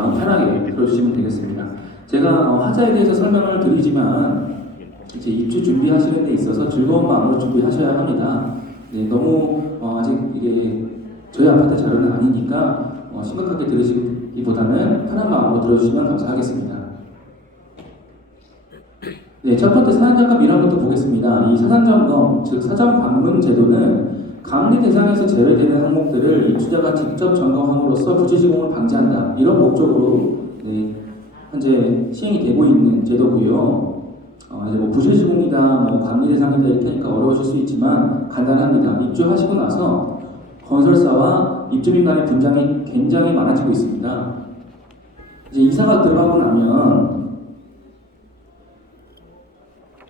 마음 편하게 들어주시면 되겠습니다. 제가 하자에 대해서 설명을 드리지만 이제 입주 준비하시는 데 있어서 즐거운 마음으로 준비하셔야 합니다. 네, 너무 아직 이게 저희 아파트 자료는 아니니까 심각하게 들으시기보다는 편한 마음으로 들어주시면 감사하겠습니다. 네, 첫 번째 사전점검 1항부터 보겠습니다. 이 사전점검, 즉 사전 방문 제도는 감리 대상에서 제외되는 항목들을 입주자가 직접 점검함으로써 부실 시공을 방지한다. 이런 목적으로 네, 현재 시행이 되고 있는 제도고요. 이제 뭐 부실 시공이다, 뭐 감리 대상이다 이렇게 하니까 어려우실 수 있지만 간단합니다. 입주하시고 나서 건설사와 입주민 간의 분쟁이 굉장히 많아지고 있습니다. 이제 이사가 들어가고 나면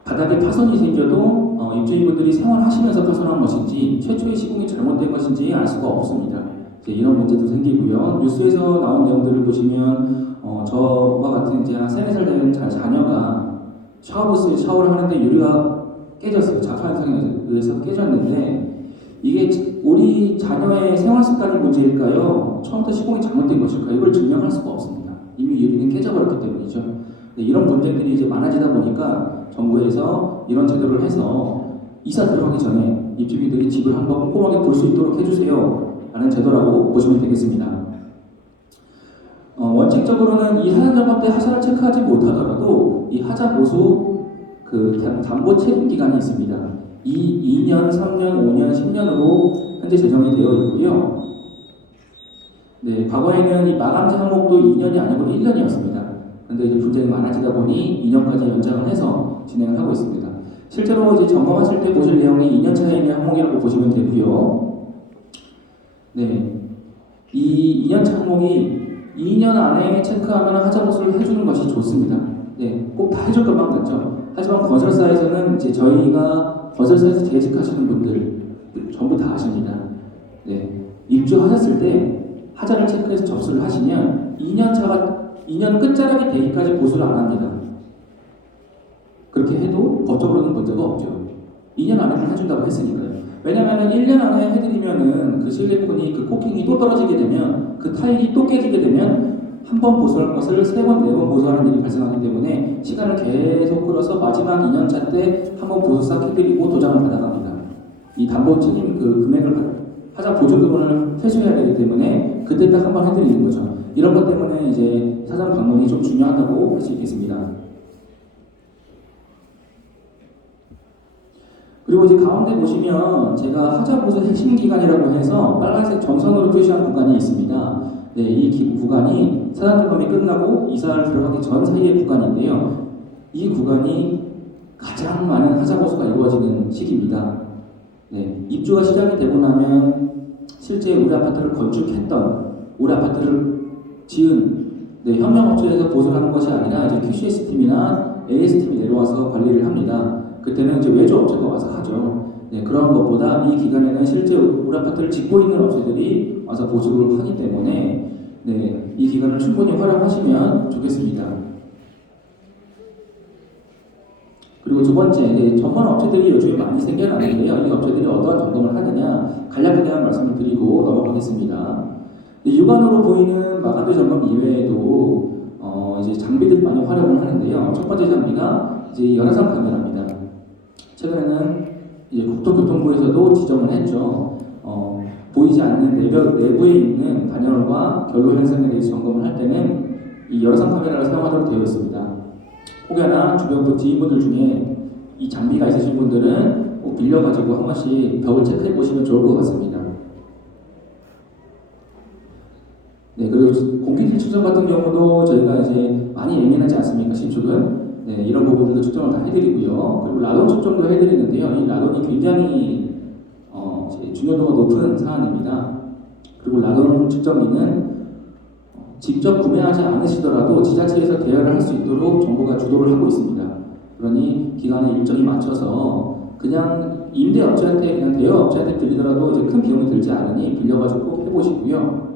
바닥에 파손이 생겨도 입주인분들이 생활하시면서 파손한 것인지 최초의 시공이 잘못된 것인지 알 수가 없습니다. 이제 이런 문제도 생기고요. 뉴스에서 나온 내용들을 보시면 저와 같은 이제 한 3-4살 된 자녀가 샤워부스에 샤워를 하는데 유리가 깨졌어요. 자파 현상에 의해서 깨졌는데 이게 우리 자녀의 생활 습관이 문제일까요? 처음부터 시공이 잘못된 것일까요? 이걸 증명할 수가 없습니다. 이미 유리는 깨져버렸기 때문이죠. 네, 이런 문제들이 이제 많아지다 보니까 정부에서 이런 제도를 해서 이사 들어가기 전에 입주민들이 집을 한번 꼼꼼하게 볼 수 있도록 해주세요 라는 제도라고 보시면 되겠습니다. 원칙적으로는 이 사전점검 때 하자를 체크하지 못하더라도 이 하자 보수 담보 체류 기간이 있습니다. 이 2년, 3년, 5년, 10년으로 현재 제정이 되어 있고요. 네, 과거에는 이 마감제 항목도 2년이 아니고 1년이었습니다. 그런데 이제 분쟁이 많아지다 보니 2년까지 연장을 해서 진행을 하고 있습니다. 실제로 이제 점검하실 때 보실 내용이 2년 차에 있는 항목이라고 보시면 되고요. 네, 이 2년차 항목이 2년 안에 체크하면 하자 보수를 해주는 것이 좋습니다. 네, 꼭 다 해줄 것만 같죠. 하지만 건설사에서는 이제 저희가 건설사에서 재직하시는 분들 전부 다 아십니다. 네, 입주하셨을 때 하자를 체크해서 접수를 하시면 2년 끝자락이 되기까지 보수를 안 합니다. 그렇게 해도 법적으로는 문제가 없죠. 2년 안에 해준다고 했으니까요. 왜냐하면 1년 안에 해드리면은 그 실리콘이 그 코킹이 또 떨어지게 되면 그 타일이 또 깨지게 되면 한 번 보수할 것을 3번, 4번 보수하는 일이 발생하기 때문에 시간을 계속 끌어서 마지막 2년차 때 한 번 보수 싹 해드리고 도장을 받아갑니다. 이 담보 책임 그 금액을 하자 보조금을 회수해야 되기 때문에 그때 딱 한 번 해드리는 거죠. 이런 것 때문에 이제 사전 방문이 좀 중요하다고 할 수 있겠습니다. 그리고 이제 가운데 보시면 제가 하자 보수 핵심 기간이라고 해서 빨간색 점선으로 표시한 구간이 있습니다. 네, 이 구간이 사전점검이 끝나고 이사를 들어가기 전 사이의 구간인데요. 이 구간이 가장 많은 하자 보수가 이루어지는 시기입니다. 네, 입주가 시작이 되고 나면 실제 우리 아파트를 건축했던 우리 아파트를 지은 협력업체에서 보수를 하는 것이 아니라 이제 QCS 팀이나 AS 팀이 내려와서 관리를 합니다. 그때는 이제 외주 업체가 와서 하죠. 네, 그런 것보다 이 기간에는 실제 우리 아파트를 짓고 있는 업체들이 와서 보수를 하기 때문에 네, 이 기간을 충분히 활용하시면 좋겠습니다. 그리고 두 번째, 전문 업체들이 요즘에 많이 생겨나는데요. 이 업체들이 어떠한 점검을 하느냐 간략하게 한 말씀을 드리고 넘어가겠습니다. 육안으로 보이는 마감재 점검 이외에도 이제 장비들이 많이 활용을 하는데요. 첫 번째 장비가 이제 열화상 카메라입니다. 최근에는 이제 국토교통부에서도 지정을 했죠. 보이지 않는 내부에 있는 단열과 결로 현상에 대해서 점검을 할 때는 이 열화상 카메라를 사용하도록 되어 있습니다. 혹여나 주변 지인분들 중에 이 장비가 있으신 분들은 꼭 빌려가지고 한 번씩 벽을 체크해 보시면 좋을 것 같습니다. 네, 그리고 공기질 측정 같은 경우도 저희가 이제 많이 예민하지 않습니까? 신축은. 네, 이런 부분들도 측정을 다 해드리고요. 그리고 라돈 측정도 해드리는데요. 이 라돈이 굉장히 중요도가 높은 사안입니다. 그리고 라돈 측정기는 직접 구매하지 않으시더라도 지자체에서 대여를 할 수 있도록 정부가 주도를 하고 있습니다. 그러니 기간에 일정이 맞춰서 그냥 임대업체한테 그냥 대여업체한테 들리더라도 이제 큰 비용이 들지 않으니 빌려가지고 꼭 해보시고요.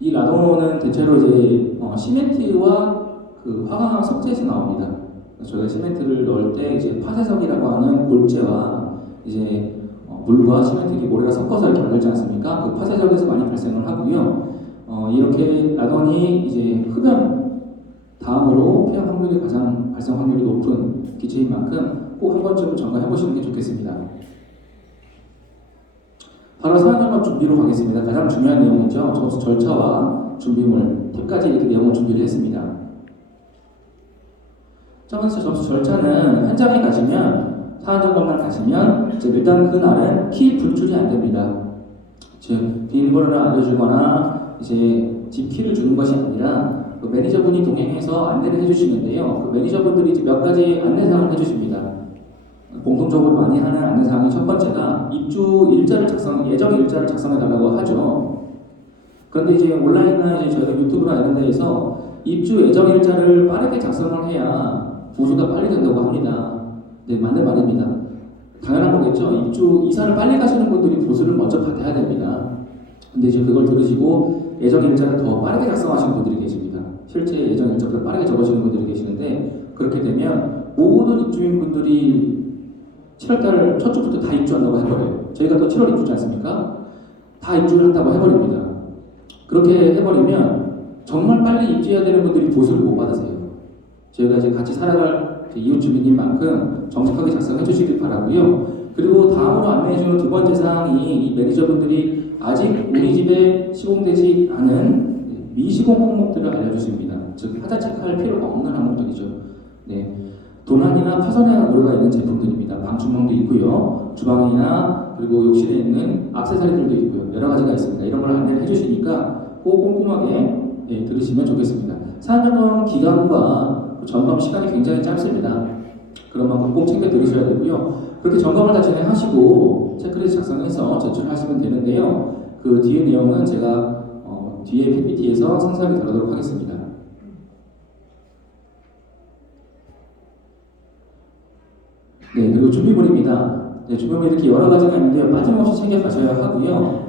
이 라돈은 대체로 이제 시멘트와 그 화강암 석재에서 나옵니다. 저희가 시멘트를 넣을 때 이제 파쇄석이라고 하는 골재와 이제 물과 시멘트 모래가 섞어서 이렇게 만들지 않습니까? 그 파쇄석에서 많이 발생을 하고요. 이렇게 라돈이 이제 흡연 다음으로 폐암 확률이 가장 발생 확률이 높은 기체인 만큼 꼭 한 번쯤 점검해 보시는 게 좋겠습니다. 바로 사안점검 준비로 가겠습니다. 가장 중요한 내용이죠. 접수 절차와 준비물, 팁까지 이렇게 내용을 준비를 했습니다. 첫 번째 접수 절차는 현장에 가시면 사안점검만 가시면 일단 그날은 키 분출이 안 됩니다. 즉 비밀번호를 알려주거나 이제 집 키를 주는 것이 아니라 그 매니저분이 동행해서 안내를 해주시는데요. 그 매니저분들이 이제 몇 가지 안내사항을 해주십니다. 공통적으로 많이 하는 안내사항이 첫 번째가 입주 일자를 예정 일자를 작성해달라고 하죠. 그런데 이제 온라인이나 이제 저희 유튜브나 이런 데에서 입주 예정 일자를 빠르게 작성을 해야 보수가 빨리 된다고 합니다. 네, 맞는 말입니다. 당연한 거겠죠. 이사를 빨리 가시는 분들이 보수를 먼저 받아야 됩니다. 근데 이제 그걸 들으시고 예정 일자를 더 빠르게 작성하시는 분들이 계십니다. 실제 예정 일자보다 빠르게 적으시는 분들이 계시는데 그렇게 되면 모든 입주민분들이 7월달 첫 주부터 다 입주한다고 해버려요. 저희가 또 7월 입주지 않습니까? 다 입주를 한다고 해버립니다. 그렇게 해버리면 정말 빨리 입주해야 되는 분들이 보수를 못 받으세요. 저희가 이제 같이 살아갈 이웃 주민님만큼 정직하게 작성해 주시길 바라고요. 그리고 다음으로 안내해 주는 두 번째 사항이 이 매니저분들이 아직 우리 집에 시공되지 않은 미시공 항목들을 알려주십니다. 즉 하자 체크할 필요가 없는 항목들이죠. 네. 도난이나 파손의 우려가 있는 제품들입니다. 방충망도 있고요. 주방이나 그리고 욕실에 있는 액세서리들도 있고요. 여러 가지가 있습니다. 이런 걸 안내를 해주시니까 꼭 꼼꼼하게 들으시면 좋겠습니다. 사안점검 기간과 점검 시간이 굉장히 짧습니다. 그런 만큼 꼭 챙겨 들으셔야 되고요. 그렇게 점검을 다 진행하시고 체크리스트 작성해서 제출하시면 되는데요. 그 뒤에 내용은 제가 뒤에 PPT에서 상세하게 다루도록 하겠습니다. 네, 그리고 준비물입니다. 네, 준비물 이렇게 여러 가지가 있는데요. 빠짐없이 챙겨가셔야 하고요.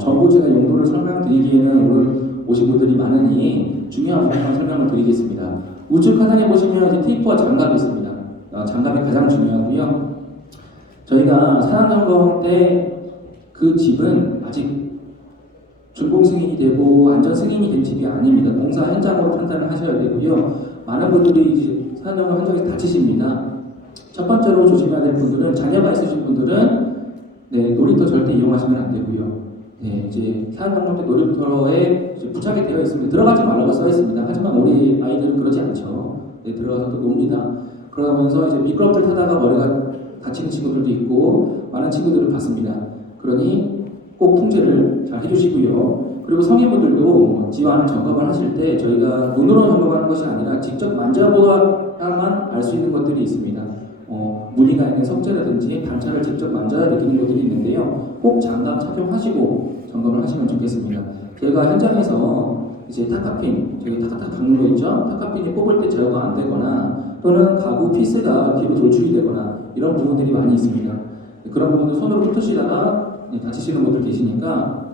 전부 제가 용도를 설명드리기에는 오늘 오신 분들이 많으니 중요한 부분만 설명을 드리겠습니다. 우측 하단에 보시면 이제 테이프와 장갑이 있습니다. 장갑이 가장 중요하고요. 저희가 사안점검 때 그 집은 아직 준공 승인이 되고 안전 승인이 된 집이 아닙니다. 공사 현장으로 판단을 하셔야 되고요. 많은 분들이 이제 사안점검 현장에서 다치십니다. 첫 번째로 조심해야 될 분들은 자녀가 있으신 분들은 네, 놀이터 절대 이용하시면 안 되고요. 네, 이제 사안점검 때 놀이터에 부착이 되어 있습니다. 들어가지 말라고 써 있습니다. 하지만 우리 아이들은 그러지 않죠. 네, 들어가서 또 놉니다. 그러면서 이제 미끄럼틀 타다가 머리가 다치는 친구들도 있고 많은 친구들을 봤습니다. 그러니 꼭 통제를 잘 해주시고요. 그리고 성인분들도 집 안을 점검을 하실 때 저희가 눈으로 점검하는 것이 아니라 직접 만져봐야만 알 수 있는 것들이 있습니다. 무늬가 있는 석재라든지 단차를 직접 만져야 느끼는 것들이 있는데요. 꼭 장갑 착용하시고 점검을 하시면 좋겠습니다. 저희가 현장에서 이제 타카핀, 저희 타카타 박는 거 있죠? 타카핀이 뽑을 때 제어가 안 되거나 또는 가구 피스가 뒤로 돌출이 되거나 이런 부분들이 많이 있습니다. 그런 부분들 손으로 훑으시다가 다치시는 분들 계시니까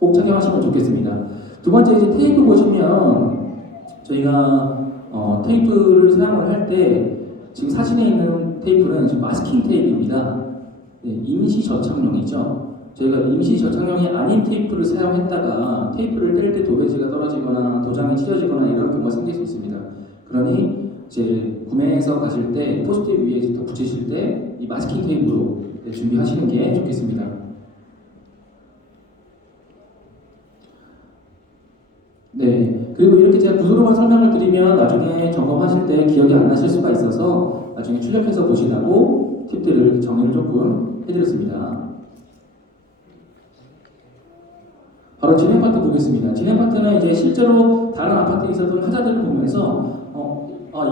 꼭 착용하시면 좋겠습니다. 두 번째 이제 테이프 보시면 저희가 테이프를 사용을 할 때 지금 사진에 있는 테이프는 지금 마스킹 테이프입니다. 네, 임시 저착용이죠. 저희가 임시 저착용이 아닌 테이프를 사용했다가 테이프를 뗄 때 도배지가 떨어지거나 도장이 찢어지거나 이런 경우가 생길 수 있습니다. 그러니 이제 구매해서 가실 때 포스트잇 위에 더 붙이실 때 이 마스킹 테이프로 준비하시는 게 좋겠습니다. 네, 그리고 이렇게 제가 구조로만 설명을 드리면 나중에 점검하실 때 기억이 안 나실 수가 있어서 나중에 출력해서 보시라고 팁들을 정리를 조금 해드렸습니다. 바로 진행 파트 보겠습니다. 진행 파트는 이제 실제로 다른 아파트에 있었던 하자들을 보면서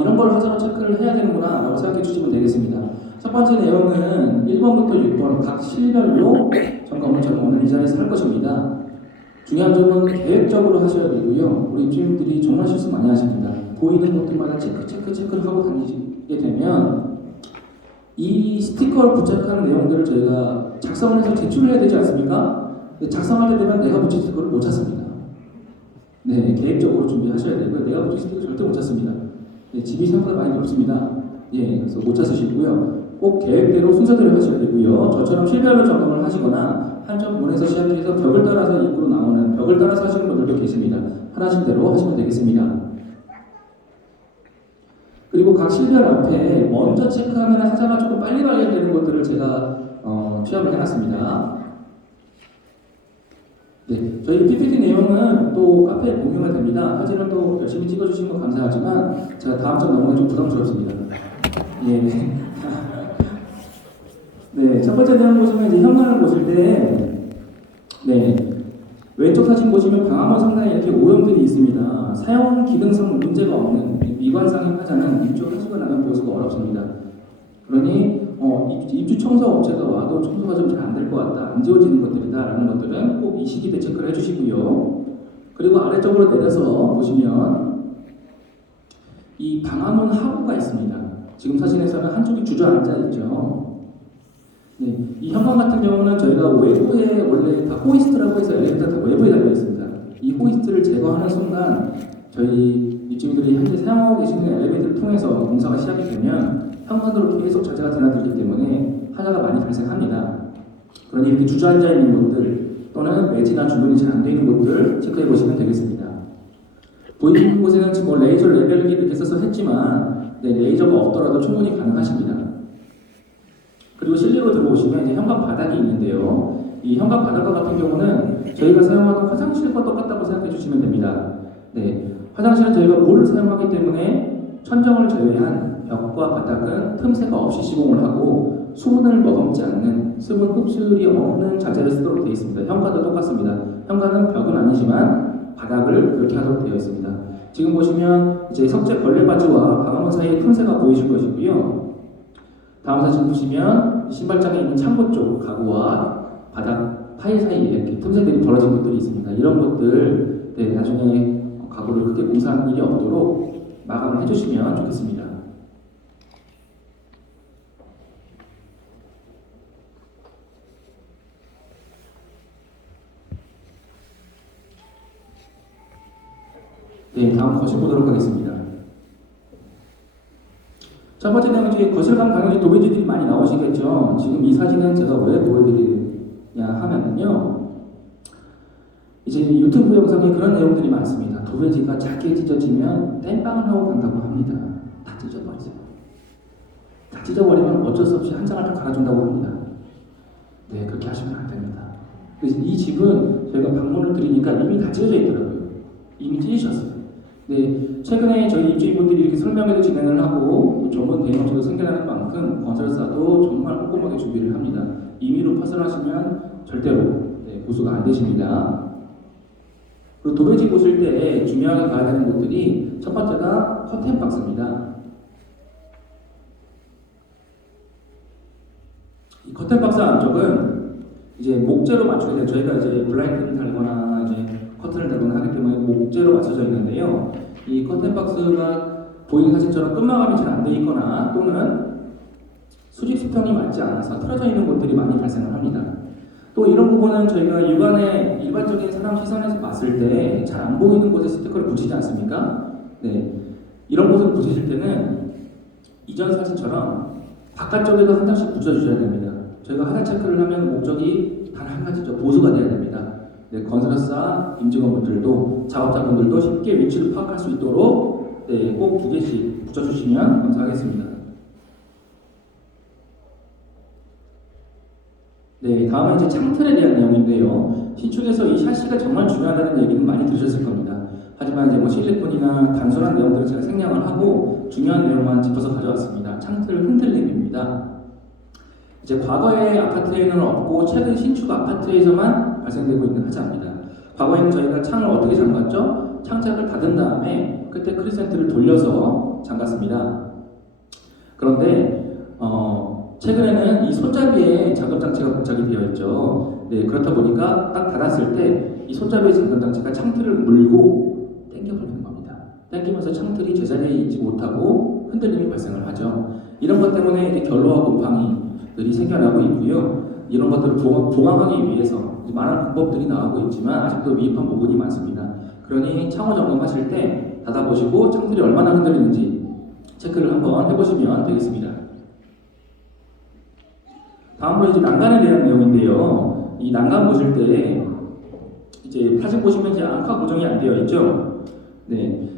이런 걸 하자로 체크를 해야 되는구나 라고 생각해 주시면 되겠습니다. 첫 번째 내용은 1번부터 6번 각 실별로 점검을 저는 오늘 이 자리에서 할 것입니다. 중요한 점은 계획적으로 하셔야 되고요. 우리 입주민들이 정말 실수 많이 하십니다. 보이는 것들마다 체크를 하고 다니게 되면 이 스티커를 부착하는 내용들을 저희가 작성을 해서 제출을 해야 되지 않습니까? 작성할 때 되면 내가 붙인 스티커를 못 찾습니다. 네, 계획적으로 준비하셔야 되고요. 내가 붙인 스티커 절대 못 찾습니다. 네, 집이 생각보다 많이 넓습니다. 예, 그래서 못 찾으시고요. 꼭 계획대로 순서대로 하셔야 되고요. 저처럼 실별로 점검을 하시거나 한쪽 문에서 시작해서 벽을 따라서 입구로 나오는, 벽을 따라서 하시는 분들도 계십니다. 하나씩 대로 하시면 되겠습니다. 그리고 각 실별 앞에 먼저 체크하면 하자가 조금 빨리 발견되는 것들을 제가 취합을 해놨습니다. 네, 저희 PPT 내용은 또 카페에 공유가 됩니다. 사진을 또 열심히 찍어주신 건 감사하지만 제가 다음 장 넘어가기 좀 부담스럽습니다. 예. 네, 첫 번째 내용 보시면 이제 현관을 보실 때, 네, 왼쪽 사진 보시면 방화문 상단에 이렇게 오염들이 있습니다. 사용 기능성 문제가 없는 미관상의 화자는 입주하시고 나면 보수가 어렵습니다. 그러니 입주 청소 업체가 와도 청소가 좀 잘 안 될 것 같다, 안 지워지는 것들이다라는 것들은 꼭 이 시기 때 체크를 해주시고요. 그리고 아래쪽으로 내려서 보시면 이 방화문 하부가 있습니다. 지금 사진에서는 한쪽이 주저앉아 있죠. 네, 이 현관 같은 경우는 저희가 외부에 원래 다 호이스트라고 해서 엘리베이터 다 외부에 달려 있습니다. 이 호이스트를 제거하는 순간 저희 입주민들이 현재 사용하고 계시는 엘리베이터를 통해서 공사가 시작이 되면 현관으로 계속 자재가 드나들기 때문에 하자가 많이 발생합니다. 그러니 이렇게 주저앉아 있는 곳들 또는 매지나 주문이 잘 안 되어 있는 곳들 체크해 보시면 되겠습니다. 보이는 곳에는 지금 뭐 레이저 레벨기 이렇게 써서 했지만 네, 레이저가 없더라도 충분히 가능하십니다. 그리고 실내로 들어오시면 이제 현관 바닥이 있는데요. 이 현관 바닥 같은 경우는 저희가 사용하던 화장실과 똑같다고 생각해 주시면 됩니다. 네, 화장실은 저희가 물을 사용하기 때문에 천정을 제외한 벽과 바닥은 틈새가 없이 시공을 하고 수분을 머금지 않는 수분 흡수율이 없는 자재를 쓰도록 되어 있습니다. 현관도 똑같습니다. 현관은 벽은 아니지만 바닥을 그렇게 하도록 되어 있습니다. 지금 보시면 이제 석재 걸레바지와 방화문 사이에 틈새가 보이실 것이고요. 다음 사진 보시면 신발장에 있는 창고 쪽 가구와 바닥 타일 사이에 이렇게 틈새들이 벌어진 곳들이 있습니다. 이런 곳들 네, 나중에 가구를 크게 공사하는 일이 없도록 마감을 해주시면 좋겠습니다. 네, 다음 거실 보도록 하겠습니다. 첫 번째 내용은 이제 거실감 당연히 도배지들이 많이 나오시겠죠. 지금 이 사진은 제가 왜 보여드리냐 하면요. 이제 유튜브 영상에 그런 내용들이 많습니다. 도배지가 작게 찢어지면 땜빵을 하고 간다고 합니다. 다 찢어버리세요. 다 찢어버리면 어쩔 수 없이 한 장을 더 갈아준다고 합니다. 네, 그렇게 하시면 안 됩니다. 그래서 이 집은 저희가 방문을 드리니까 이미 다 찢어져 있더라고요. 이미 찢으셨어요. 네, 최근에 저희 입주인분들이 이렇게 설명회도 진행을 하고 전문 대행업체도 생겨나는 만큼 건설사도 정말 꼼꼼하게 준비를 합니다. 임의로 파손하시면 절대로 네, 보수가 안 되십니다. 그리고 도배지 보실 때 중요하게 봐야 되는 것들이 첫 번째가 커튼 박스입니다. 이 커튼 박스 안쪽은 이제 목재로 맞추게 돼요. 저희가 이제 블라인드를 달거나 이제 커튼을 달거나 하기 때문에 목재로 맞춰져 있는데요. 이 커튼 박스가 보이는 사진처럼 끝마감이 잘 안 돼 있거나 또는 수직 수평이 맞지 않아서 틀어져 있는 곳들이 많이 발생을 합니다. 또 이런 부분은 저희가 육안에 일반적인 사람 시선에서 봤을 때 잘 안 보이는 곳에 스티커를 붙이지 않습니까? 네, 이런 곳을 붙이실 때는 이전 사진처럼 바깥쪽에도 한 장씩 붙여주셔야 됩니다. 저희가 하단 체크를 하면 목적이 단 한 가지죠. 보수가 돼야 됩니다. 네, 건설사, 임직원분들도 작업자분들도 쉽게 위치를 파악할 수 있도록 네, 꼭 2개씩 붙여주시면 감사하겠습니다. 네, 다음은 이제 창틀에 대한 내용인데요. 시중에서 이 샤시가 정말 중요하다는 얘기는 많이 들으셨을 겁니다. 하지만 이제 뭐 실리콘이나 단순한 내용들을 제가 생략을 하고 중요한 내용만 짚어서 가져왔습니다. 창틀 흔들림입니다. 이제 과거의 아파트에는 없고 최근 신축 아파트에서만 발생되고 있는 하자입니다. 과거에는 저희가 창을 어떻게 잠갔죠? 창작을 닫은 다음에 그때 크리센트를 돌려서 잠갔습니다. 그런데 최근에는 이 손잡이에 잠금장치가 부착이 되어 있죠. 네, 그렇다 보니까 딱 닫았을 때 이 손잡이의 잠금장치가 창틀을 물고 당겨버리는 겁니다. 당기면서 창틀이 제자리에 있지 못하고 흔들림이 발생을 하죠. 이런 것 때문에 이제 결로와 곰팡이들이 생겨나고 있고요. 이런 것들을 보강하기 위해서 많은 방법들이 나오고 있지만 아직도 미흡한 부분이 많습니다. 그러니 창호 점검하실 때 닫아보시고 창틀이 얼마나 흔들리는지 체크를 한번 해보시면 되겠습니다. 다음으로 이제 난간에 대한 내용인데요. 이 난간 보실 때 이제 사진 보시면 이제 앙카 고정이 안 되어 있죠. 네,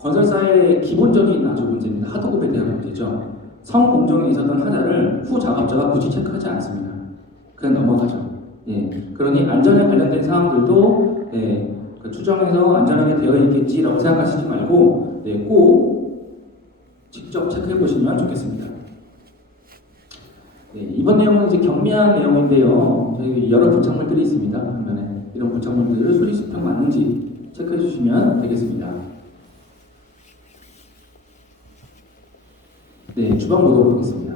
건설사의 기본적인 아주 문제입니다. 하도급에 대한 문제죠. 성 공정에 있었던 하자를 후 작업자가 굳이 체크하지 않습니다. 그냥 넘어가죠. 예, 그러니 안전에 관련된 사항들도 그 추정해서 안전하게 되어 있겠지라고 생각하시지 말고 꼭 직접 체크해 보시면 좋겠습니다. 네, 이번 내용은 이제 경미한 내용인데요. 저희 여러 부착물들이 있습니다. 그러면 이런 부착물들을 수리수평 맞는지 체크해 주시면 되겠습니다. 네, 주방 보도록 하겠습니다.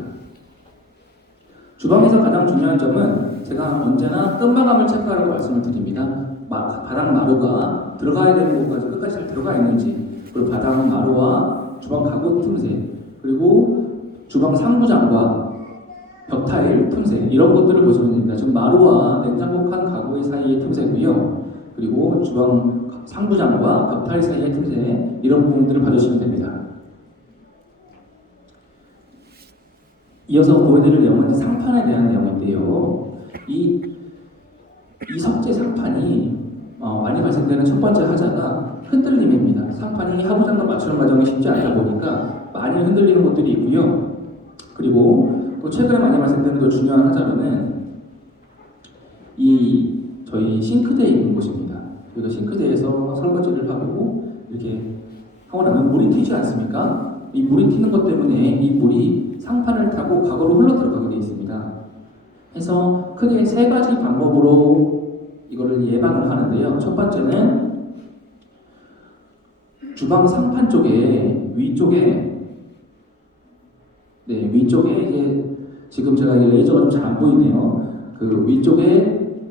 주방에서 가장 중요한 점은 제가 언제나 끈마감을 체크하라고 말씀을 드립니다. 바닥 마루가 들어가야 되는 곳까지 끝까지 잘 들어가 있는지, 그리고 바닥 마루와 주방 가구 틈새, 그리고 주방 상부장과 벽타일 틈새 이런 것들을 보시면 됩니다. 지금 마루와 냉장고 칸 가구의 사이의 틈새고요. 그리고 주방 상부장과 벽타일 사이의 틈새 이런 부분들을 봐주시면 됩니다. 이어서 보여드릴 내용은 상판에 대한 내용인데요. 이 석재 상판이 많이 발생되는 첫 번째 하자가 흔들림입니다. 상판이 하부장과 맞추는 과정이 쉽지 않다 보니까 많이 흔들리는 곳들이 있고요. 그리고 또 최근에 많이 발생되는 더 중요한 하자로는 이 저희 싱크대에 있는 곳입니다. 그래서 싱크대에서 설거지를 하고 이렇게 하고 나면 물이 튀지 않습니까? 이 물이 튀는 것 때문에 이 물이 상판을 타고 과거로 흘러 들어가게 되어 있습니다. 해서 크게 세 가지 방법으로 이거를 예방을 하는데요. 첫 번째는 주방 상판 쪽에 위쪽에 이제 지금 제가 레이저가 좀 잘 안 보이네요. 그 위쪽에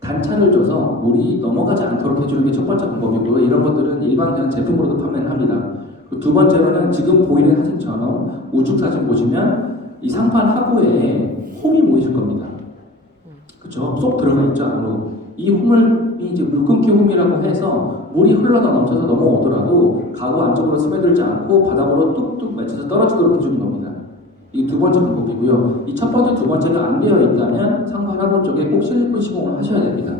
단차를 줘서 물이 넘어가지 않도록 해주는 게 첫 번째 방법이고요. 이런 것들은 일반 그냥 제품으로도 판매를 합니다. 두 번째로는 지금 보이는 사진처럼 우측 사진 보시면 이 상판 하부에 홈이 보이실 겁니다. 그렇죠? 쏙 들어가 있죠, 안으로. 이 홈을 이제 물끊기 홈이라고 해서 물이 흘러다 넘쳐서 넘어오더라도 가구 안쪽으로 스며들지 않고 바닥으로 뚝뚝 맺혀서 떨어지도록 해주는 겁니다. 이 두 번째 방법이고요. 이 첫 번째, 두 번째가 안 되어 있다면 상판 하부 쪽에 꼭 실리콘 시공을 하셔야 됩니다.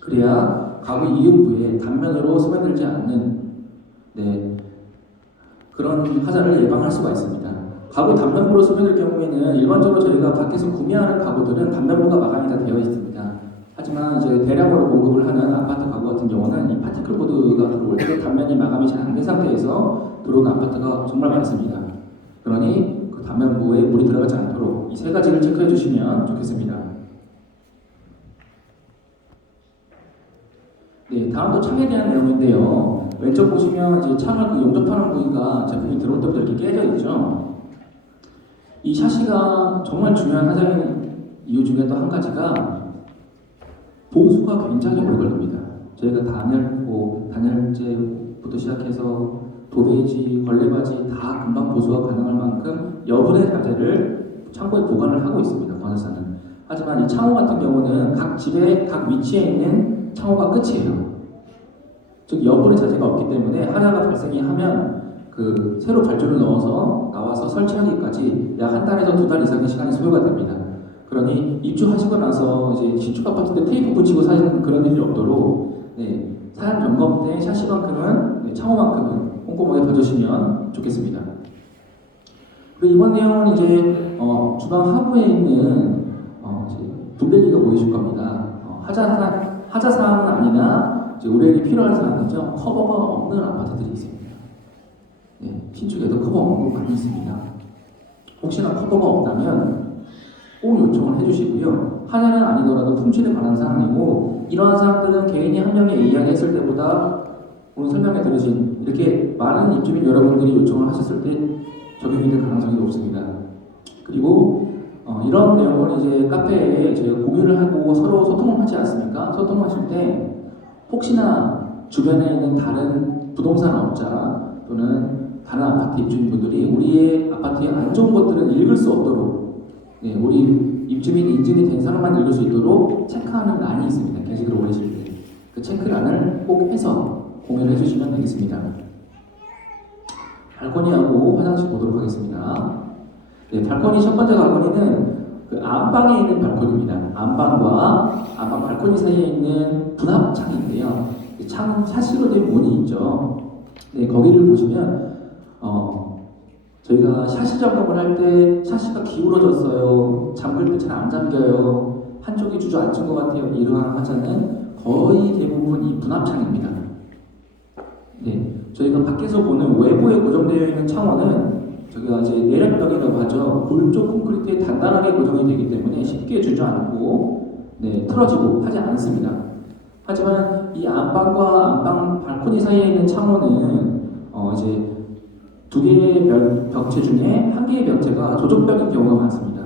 그래야 가구 이음부에 단면으로 스며들지 않는 그런 하자를 예방할 수가 있습니다. 가구 단면부로 스며들 경우에는 일반적으로 저희가 밖에서 구매하는 가구들은 단면부가 마감이 다 되어 있습니다. 하지만 이제 대량으로 공급을 하는 아파트 가구 같은 경우는 이 파티클 보드가 들어올 때 단면이 마감이 잘 안 된 상태에서 들어오는 아파트가 정말 많습니다. 그러니 그 단면부에 물이 들어가지 않도록 이 세 가지를 체크해 주시면 좋겠습니다. 네, 다음도 창에 대한 내용인데요. 왼쪽 보시면 이제 창을 그 용접하는 부위가 제품이 들어올 때부터 이렇게 깨져 있죠. 이 샤시가 정말 중요한 하자인 이유 중에 또 한 가지가 보수가 굉장히 오래 걸립니다. 저희가 단열재부터 시작해서 도배지, 걸레바지 다 금방 보수가 가능할 만큼 여분의 자재를 창고에 보관을 하고 있습니다. 건설사는. 하지만 이 창호 같은 경우는 각 집에 각 위치에 있는 창호가 끝이에요. 즉 여분의 자재가 없기 때문에 하자가 발생이 하면 그 새로 발주를 넣어서 나와서 설치하기까지 약 한 달에서 두 달 이상의 시간이 소요가 됩니다. 그러니 입주하시고 나서 이제 신축 아파트 때 테이프 붙이고 사는 그런 일이 없도록 사용 점검 때 샤시만큼은 창호만큼은 꼼꼼하게 봐주시면 좋겠습니다. 그리고 이번 내용은 이제 주방 하부에 있는 둘레기가 보이실 겁니다. 하자 사항은 아니나 이제 우레일이 필요한 사항이죠. 커버가 없는 아파트들이 있습니다. 신축에도 커버 없는 곳 많이 있습니다. 혹시나 커버가 없다면 꼭 요청을 해주시고요. 하나는 아니더라도 품질에 관한 사항이고 이러한 사항들은 개인이 한 명이 이야기했을 때보다 오늘 설명해 드리신 이렇게 많은 입주민 여러분들이 요청을 하셨을 때 적용이 될 가능성이 높습니다. 그리고 이런 내용을 이제 카페에 저희가 공유를 하고 서로 소통을 하지 않습니까? 소통하실 때 혹시나 주변에 있는 다른 부동산 업자 또는 다른 아파트 입주민분들이 우리의 아파트의 안 좋은 것들은 읽을 수 없도록 우리 입주민 인증이 된 사람만 읽을 수 있도록 체크하는 란이 있습니다. 게시글을 올리실 때 그 체크란을 꼭 해서 공유를 해주시면 되겠습니다. 발코니하고 화장실 보도록 하겠습니다. 발코니 첫 번째 발코니는 그 안방에 있는 발코니입니다. 안방과 안방 발코니 사이에 있는 분합창인데요. 창 샤시로 된 문이 있죠. 네, 거기를 보시면 저희가 샤시 점검을 할 때 샤시가 기울어졌어요. 잠글 때 잘 안 잠겨요. 한쪽이 주저앉은 것 같아요. 이러한 하자는 거의 대부분 이 분합창입니다. 네, 저희가 밖에서 보는 외부에 고정되어 있는 창원은 저희가 이제 내력벽이라고 하죠. 골조 콘크리트에 단단하게 고정이 되기 때문에 쉽게 주저앉고 네, 틀어지고 하지 않습니다. 하지만 이 안방과 안방 발코니 사이에 있는 창호는 이제 두 개의 벽체 중에 한 개의 벽체가 조적벽인 경우가 많습니다.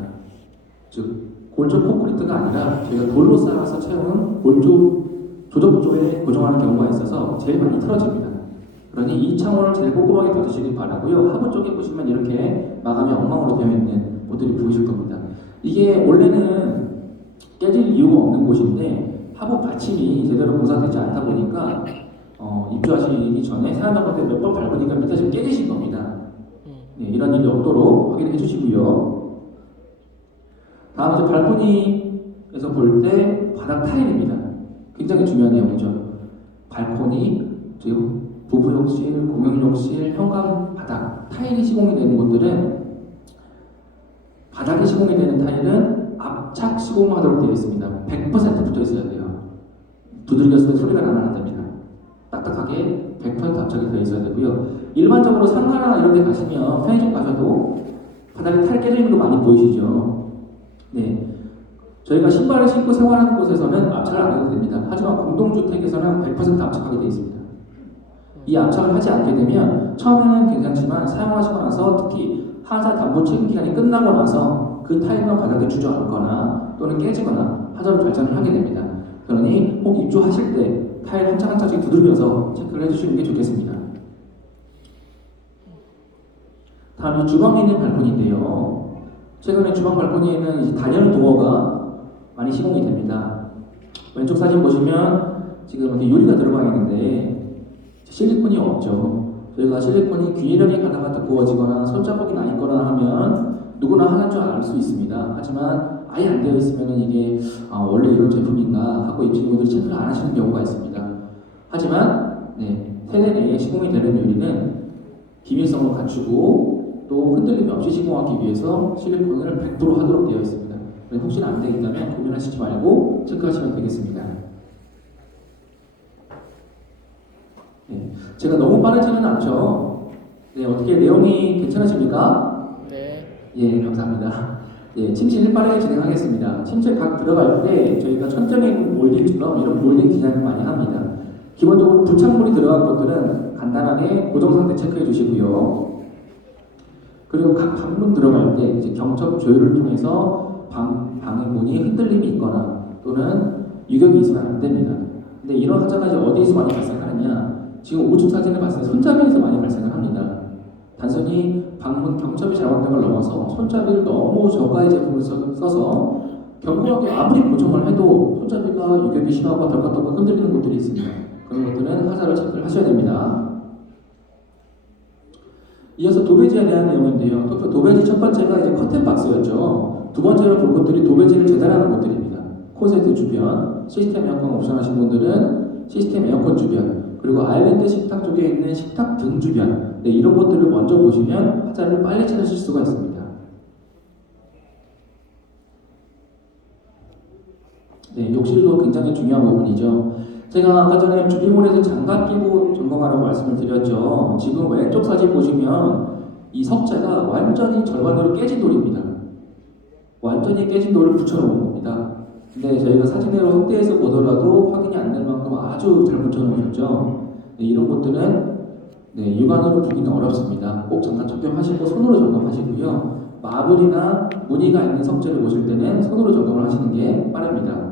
즉 골조 콘크리트가 아니라 저희가 돌로 쌓아서 채운 골조 조적조에 고정하는 경우가 있어서 제일 많이 틀어집니다. 그러니 이 창호를 제일 꼼꼼하게 봐주시기 바라고요. 하부 쪽에 보시면 이렇게 마감이 엉망으로 되어 있는 곳들이 보이실 겁니다. 이게 원래는 깨질 이유가 없는 곳인데 하부 받침이 제대로 공사되지 않다 보니까 입주하시기 전에 사용자분 때 몇 번 밟으니까 밑에 좀 깨지신 겁니다. 네, 이런 일이 없도록 확인해 주시고요. 다음 이제 발코니에서 볼 때 바닥 타일입니다. 굉장히 중요한 내용이죠. 발코니, 부부욕실, 공용욕실, 현관 바닥 타일이 시공이 되는 곳들은 바닥이 시공이 되는 타일은 압착 시공하도록 되어 있습니다. 100% 붙어 있어야 돼요. 두들겼을 때 소리가 나면 안 됩니다. 딱딱하게 100% 압착이 되어 있어야 되고요. 일반적으로 상가나 이런 데 가시면 편의점 가셔도 바닥에 타일 깨져 있는 거 많이 보이시죠? 네. 저희가 신발을 신고 생활하는 곳에서는 압착을 안 해도 됩니다. 하지만 공동주택에서는 100% 압착하게 되어 있습니다. 이 압착을 하지 않게 되면 처음에는 괜찮지만 사용하시고 나서 특히 하자 담보 책임 기간이 끝나고 나서 그 타일만 바닥에 주저앉거나 또는 깨지거나 하자로 발전을 하게 됩니다. 그러니 꼭 입주하실 때 타일 한 장 한 장씩 두들겨서 체크를 해주시는 게 좋겠습니다. 다음은 주방에 있는 발코니인데요. 최근에 주방 발코니에는 이제 단열 도어가 많이 시공이 됩니다. 왼쪽 사진 보시면 지금 이렇게 유리가 들어가 있는데 실리콘이 없죠. 저희가 실리콘이 균일하게 가다가 두꺼워지거나 손자국이 나 있거나 하면 누구나 하나인 줄 알 수 있습니다. 하지만 아예 안 되어 있으면 이게 원래 이런 제품인가 하고 입주민분들이 체크를 안 하시는 경우가 있습니다. 하지만 세대 내에 시공이 되는 유리는 기밀성을 갖추고 또 흔들림이 없이 시공하기 위해서 실리콘을 100% 하도록 되어 있습니다. 혹시나 안 되어 있다면 고민하시지 말고 체크하시면 되겠습니다. 제가 너무 빠르지는 않죠? 네, 어떻게 내용이 괜찮으십니까? 네. 예, 감사합니다. 네, 침실 빠르게 진행하겠습니다. 침실 각 들어갈 때 저희가 천정에 있는 몰딩처럼 이런 몰딩 디자인을 많이 합니다. 기본적으로 부착물이 들어간 것들은 간단하게 고정 상태 체크해 주시고요. 그리고 각 방문 들어갈 때 이제 경첩 조율을 통해서 방의 문이 흔들림이 있거나 또는 유격이 있으면 안 됩니다. 근데 이런 하자가 이제 어디에서 많이 발생하느냐? 지금 우측 사진을 봤을 때 손잡이에서 많이 발생을 합니다. 단순히 방문 경첩이 잘못된 걸 넘어서 손잡이를 너무 저가의 제품을 써서 견고하게 아무리 고정을 해도 손잡이가 유격이 심하고 덜컥덜컥 흔들리는 곳들이 있습니다. 그런 것들은 하자를 체크를 하셔야 됩니다. 이어서 도배지에 대한 내용인데요. 도배지 첫 번째가 이제 커튼 박스였죠. 두 번째로 볼 것들이 도배지를 재단하는 것들입니다. 콘센트 주변, 시스템 에어컨 옵션 하신 분들은 시스템 에어컨 주변, 그리고 아일랜드 식탁 쪽에 있는 식탁 등 주변, 이런 것들을 먼저 보시면 하자를 빨리 찾으실 수가 있습니다. 욕실도 굉장히 중요한 부분이죠. 제가 아까 전에 주비몰에서 장갑 끼고 점검하라고 말씀을 드렸죠. 지금 왼쪽 사진 보시면 이 석재가 완전히 절반으로 깨진 돌입니다. 완전히 깨진 돌을 붙여놓은 겁니다. 근데 저희가 사진으로 확대해서 보더라도 확인이 안 될 만큼 아주 잘 붙여놓으셨죠. 이런 것들은 육안으로 보기는 어렵습니다. 꼭 장갑 착용하시고 손으로 점검하시고요. 마블이나 무늬가 있는 석재를 보실 때는 손으로 점검을 하시는 게 빠릅니다.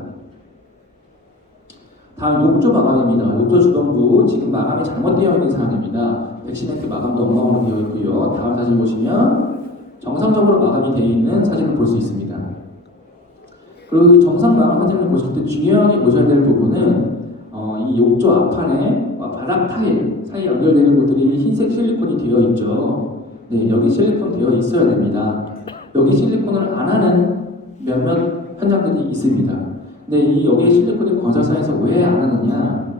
다음 욕조 마감입니다. 욕조 주변부 지금 마감이 잘못되어 있는 상황입니다. 백시멘트 마감도 엉망으로 되어 있고요. 다음 사진 보시면 정상적으로 마감이 되어 있는 사진을 볼 수 있습니다. 그리고 정상 마감 사진을 보실 때 중요하게 보셔야 될 부분은 이 욕조 앞판에 바닥 타일 사이에 연결되는 곳들이 흰색 실리콘이 되어 있죠. 여기 실리콘 되어 있어야 됩니다. 여기 실리콘을 안 하는 몇몇 현장들이 있습니다. 근데 여기에 실리콘을 건설사에서 왜 안 하느냐?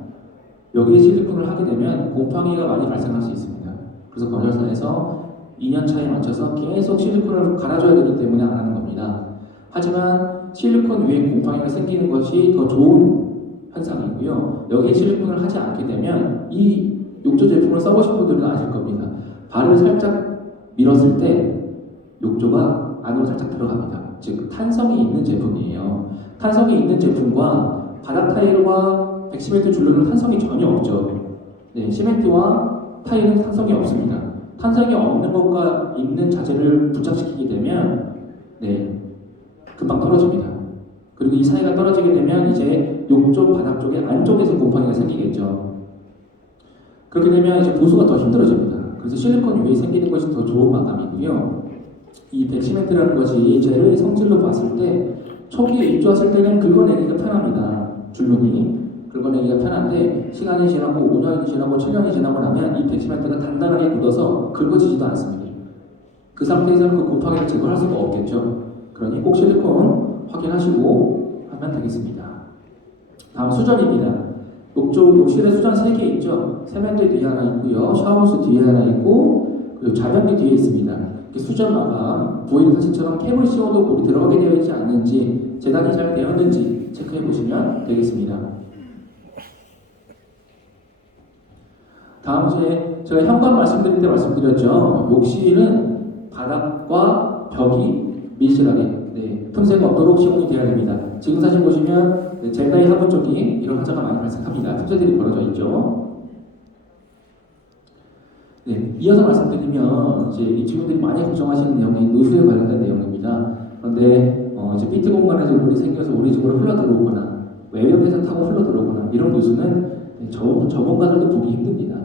여기에 실리콘을 하게 되면 곰팡이가 많이 발생할 수 있습니다. 그래서 건설사에서 2년 차에 맞춰서 계속 실리콘을 갈아줘야 되기 때문에 안 하는 겁니다. 하지만 실리콘 위에 곰팡이가 생기는 것이 더 좋은 현상이고요. 여기에 실리콘을 하지 않게 되면 이 욕조 제품을 써보신 분들은 아실 겁니다. 발을 살짝 밀었을 때 욕조가 안으로 살짝 들어갑니다. 즉 탄성이 있는 제품이에요. 탄성이 있는 제품과 바닥 타일과 110m 줄로는 탄성이 전혀 없죠. 네, 시멘트와 타일은 탄성이 없습니다. 탄성이 없는 것과 있는 자재를 부착시키게 되면 금방 떨어집니다. 그리고 이 사이가 떨어지게 되면 이제 욕조 바닥 쪽에 안쪽에서 곰팡이가 생기겠죠. 그렇게 되면 이제 보수가 더 힘들어집니다. 그래서 실리콘 위에 생기는 것이 더 좋은 마감이고요. 이 백시멘트라는 것이 재료의 성질로 봤을 때 초기에 입주했을 때는 긁어내기가 편합니다. 줄눈이 긁어내기가 편한데 시간이 지나고 5년이 지나고 7년이 지나고 나면 이 백시멘트가 단단하게 굳어서 긁어지지도 않습니다. 그 상태에서는 그 곰팡이를 제거할 수가 없겠죠. 그러니 꼭 실리콘 확인하시고 하면 되겠습니다. 다음 수전입니다. 욕실에 수전 3개 있죠. 세면대 뒤에 하나 있고요. 샤워부스 뒤에 하나 있고 그리고 자변기 뒤에 있습니다. 수전 마감 보이는 사진처럼 캡을 씌워도 물이 들어가게 되어 있지 않는지 재단이 잘 되었는지 체크해 보시면 되겠습니다. 다음 이제 제가 현관 말씀드릴 때 말씀드렸죠. 욕실은 바닥과 벽이 밀실하게 틈새가 없도록 시공이 되어야 됩니다. 지금 사진 보시면 젤다이 하부 쪽이 이런 하자가 많이 발생합니다. 틈새들이 벌어져 있죠. 이어서 말씀드리면 이제 이 친구들이 많이 걱정하시는 내용이 누수에 관련된 내용입니다. 그런데 이제 비트 공간에서 물이 생겨서 우리 집으로 흘러 들어오거나 외벽에서 타고 흘러 들어오거나 이런 누수는 전문가들도 보기 힘듭니다.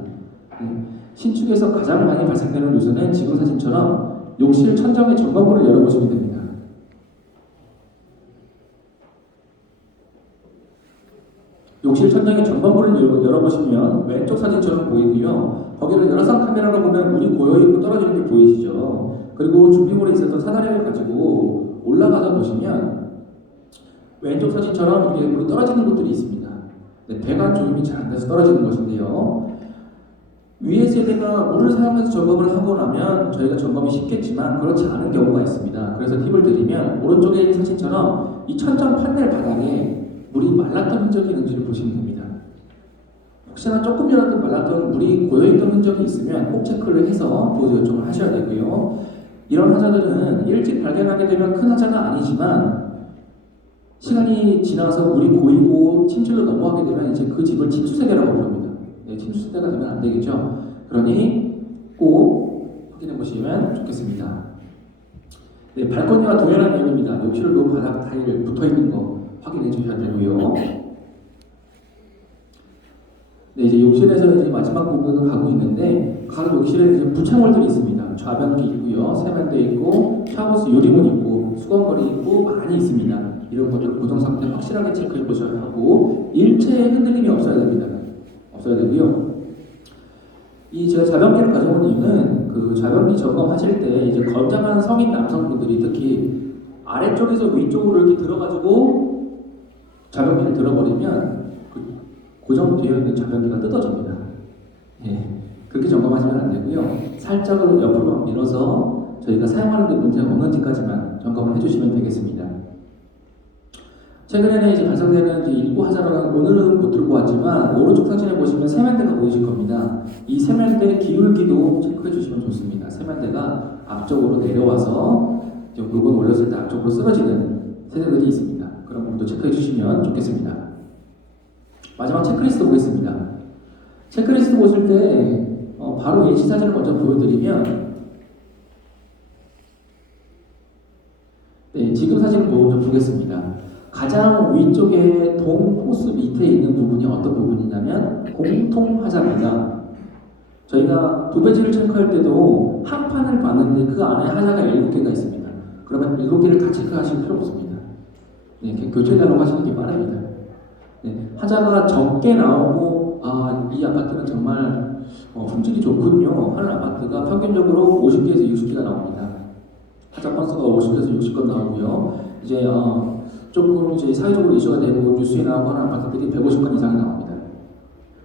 신축에서 가장 많이 발생되는 누수는 지금 사진처럼 욕실 천장의 전방부를 열어보시면 됩니다. 욕실 천장의 전방부를 열어보시면 왼쪽 사진처럼 보이고요. 거기를 열화상 카메라로 보면 물이 고여있고 떨어지는 게 보이시죠. 그리고 준비물에 있었던 사다리를 가지고 올라가서 보시면 왼쪽 사진처럼 이렇게 물이 떨어지는 곳들이 있습니다. 배관 조임이 잘 안 돼서 떨어지는 것인데요. 위에 세대가 물을 사용해서 점검을 하고 나면 저희가 점검이 쉽겠지만 그렇지 않은 경우가 있습니다. 그래서 팁을 드리면 오른쪽에 있는 사진처럼 이 천장 판넬 바닥에 물이 말랐던 흔적이 있는지를 보시면 됩니다. 혹시나 조금이라도 말랐던 물이 고여있던 흔적이 있으면 꼭 체크를 해서 보수 요청을 하셔야 되고요. 이런 하자들은 일찍 발견하게 되면 큰 하자가 아니지만 시간이 지나서 물이 고이고 침실로 넘어가게 되면 이제 그 집을 침수세대라고 부릅니다. 침수세대가 되면 안 되겠죠. 그러니 꼭 확인해 보시면 좋겠습니다. 발코니와 동일한 내용입니다. 욕실도 바닥 타일 붙어 있는 거 확인해 주셔야 되고요. 이제 욕실에서 이제 마지막 부분을 가고 있는데 각 욕실에 이제 부착물들이 있습니다. 좌변기 있고요, 세면대 있고, 샤워부스 유리문 있고, 수건거리 있고 많이 있습니다. 이런 것들 고정 상태 확실하게 체크해 보셔야 하고 일체의 흔들림이 없어야 됩니다. 없어야 되고요. 이 제가 좌변기를 가져온 이유는 그 좌변기 점검하실 때 이제 건장한 성인 남성분들이 특히 아래쪽에서 위쪽으로 이렇게 들어가지고 좌변기를 들어버리면 고정되어 있는 좌변기가 뜯어집니다. 그렇게 점검하시면 안 되고요. 살짝으로 옆으로 밀어서 저희가 사용하는 데 문제가 없는지까지만 점검을 해주시면 되겠습니다. 최근에는 이제 발생되는 이제 일부 하자로는 오늘은 못 들고 왔지만 오른쪽 사진에 보시면 세면대가 보이실 겁니다. 이 세면대 기울기도 체크해 주시면 좋습니다. 세면대가 앞쪽으로 내려와서 물건 올렸을 때 앞쪽으로 쓰러지는 세대들이 있습니다. 그런 부분도 체크해 주시면 좋겠습니다. 마지막 체크리스트 보겠습니다. 체크리스트 보실 때 바로 예시 사진을 먼저 보여드리면 지금 사진을 먼저 보겠습니다. 가장 위쪽에 동 호스 밑에 있는 부분이 어떤 부분이냐면 공통 하자입니다. 저희가 도배지를 체크할 때도 한 판을 봤는데 그 안에 하자가 7개가 있습니다. 그러면 7개를 다 체크하실 필요 없습니다. 교체해달라고 하시는 게 빠릅니다. 하자가 적게 나오고 이 아파트는 정말 품질이 좋군요 하는 아파트가 평균적으로 50개에서 60개가 나옵니다. 하자 건수가 50개에서 60건 나오고요. 이제 조금 이제 사회적으로 이슈가 되고 뉴스에 나오고 하는 아파트들이 150건 이상이 나옵니다.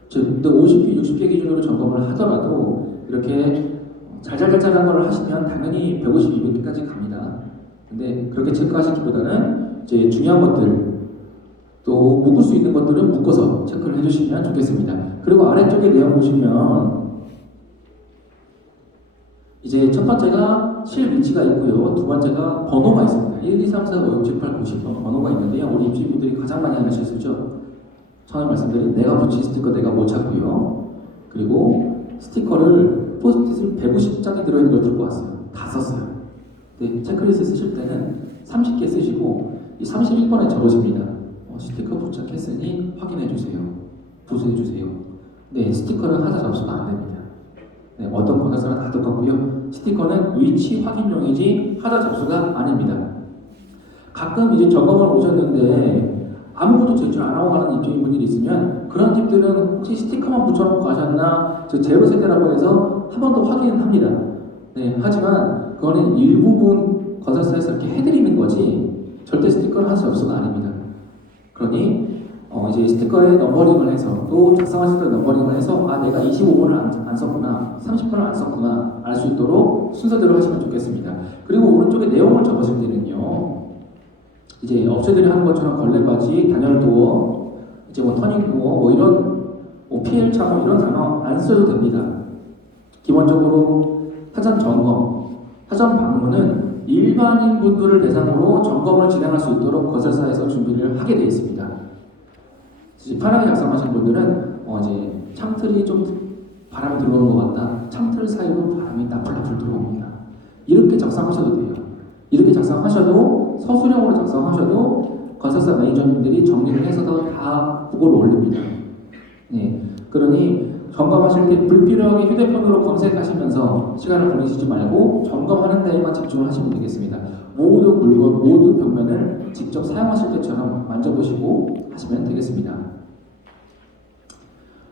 즉, 50개, 60개 기준으로 점검을 하더라도 이렇게 잘잘잘잘한 걸 하시면 당연히 150, 200개까지 갑니다. 근데 그렇게 체크하시기보다는 이제 중요한 것들 또 묶을 수 있는 것들은 묶어서 체크를 해주시면 좋겠습니다. 그리고 아래쪽에 내용 보시면 이제 첫 번째가 실 위치가 있고요. 두 번째가 번호가 있습니다. 1, 2, 3, 4, 5, 6, 7, 8, 9, 10 번호가 있는데요. 우리 입주민분들이 가장 많이 하는 실수죠. 처음에 말씀드린 내가 붙인 스티커 내가 못 찾고요. 그리고 스티커를 포스트잇을 150장이 들어있는 걸 들고 왔어요. 다 썼어요. 근데 체크리스트 쓰실 때는 30개 쓰시고 이 31번에 적어집니다. 스티커 부착했으니 확인해 주세요. 보수해 주세요. 네, 스티커는 하자 접수가 안 됩니다. 네, 어떤 번호사나 다 똑같고요. 스티커는 위치 확인용이지 하자 접수가 아닙니다. 가끔 이제 점검을 오셨는데 아무것도 제출 안 하고 가는 입주민분들이 있으면 그런 집들은 혹시 스티커만 붙여놓고 가셨나 저 제로 세대라고 해서 한 번 더 확인은 합니다. 네, 하지만 그거는 일부분 건설사에서 이렇게 해드리는 거지 절대 스티커는 하자 접수가 아닙니다. 그러니 이제 스티커에 넘버링을 해서 또 작성하실 때 넘버링을 해서 내가 25번을 안 썼구나 30번을 안 썼구나 알 수 있도록 순서대로 하시면 좋겠습니다. 그리고 오른쪽에 내용을 적으실 때는요 이제 업체들이 하는 것처럼 걸레바지, 단열 도어, 이제 터닝 도어 이런 PL 창호 이런 단어 안 써도 됩니다. 기본적으로 사전 점검, 사전 방문은 일반인 분들을 대상으로 점검을 진행할 수 있도록 건설사에서 준비를 하게 되어 있습니다. 파랗게 작성하신 분들은 이제 창틀이 좀 바람이 들어오는 것 같다. 창틀 사이로 바람이 나풀나풀 들어옵니다. 이렇게 작성하셔도 돼요. 이렇게 작성하셔도 서술형으로 작성하셔도 건설사 매니저님들이 정리를 해서 다 보고를 올립니다. 네, 그러니 점검하실 때 불필요하게 휴대폰으로 검색하시면서 시간을 보내시지 말고 점검하는 데에만 집중을 하시면 되겠습니다. 모든 물건, 모든 벽면을 직접 사용하실 때처럼 만져보시고 하시면 되겠습니다.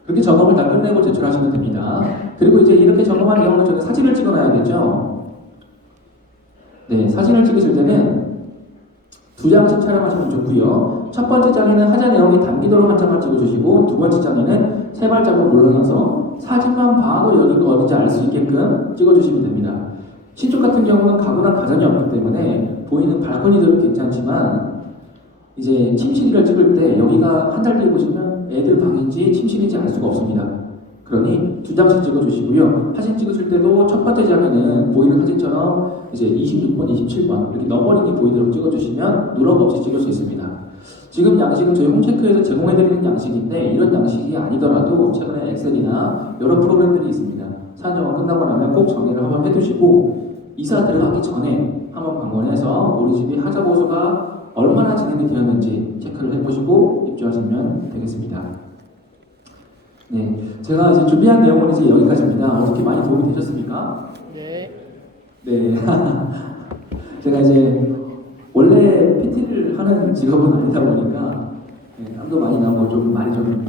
그렇게 점검을 다 끝내고 제출하시면 됩니다. 그리고 이제 이렇게 점검한 내용을 저희 사진을 찍어놔야겠죠. 네, 사진을 찍으실 때는 2장씩 촬영하시면 좋고요. 첫 번째 장에는 하자 내용이 담기도록 한 장을 찍어주시고 두 번째 장에는 세 발자국 물러나서 사진만 봐도 여기가 어딘지 알 수 있게끔 찍어주시면 됩니다. 신축 같은 경우는 가구나 가전이 없기 때문에 보이는 발코니들은 괜찮지만 이제 침실을 찍을 때 여기가 한 달 뒤에 보시면 애들 방인지 침실인지 알 수가 없습니다. 그러니 2장씩 찍어주시고요. 사진 찍으실 때도 첫 번째 장에는 보이는 사진처럼 이제 26번, 27번 이렇게 넘버링이 보이도록 찍어주시면 누락 없이 찍을 수 있습니다. 지금 양식은 저희 홈체크에서 제공해드리는 양식인데 이런 양식이 아니더라도 최근에 엑셀이나 여러 프로그램들이 있습니다. 사전 점검 끝나고 나면 꼭 정리를 한번 해두시고 이사 들어가기 전에 한번 방문해서 우리 집이 하자 보수가 얼마나 진행이 되었는지 체크를 해보시고 입주하시면 되겠습니다. 네, 제가 이제 준비한 내용은 이제 여기까지입니다. 어떻게 많이 도움이 되셨습니까? 네. 네. 제가 이제 원래 PT를 하는 직업은 아니다 보니까 땀도 많이 나고 좀 많이 좀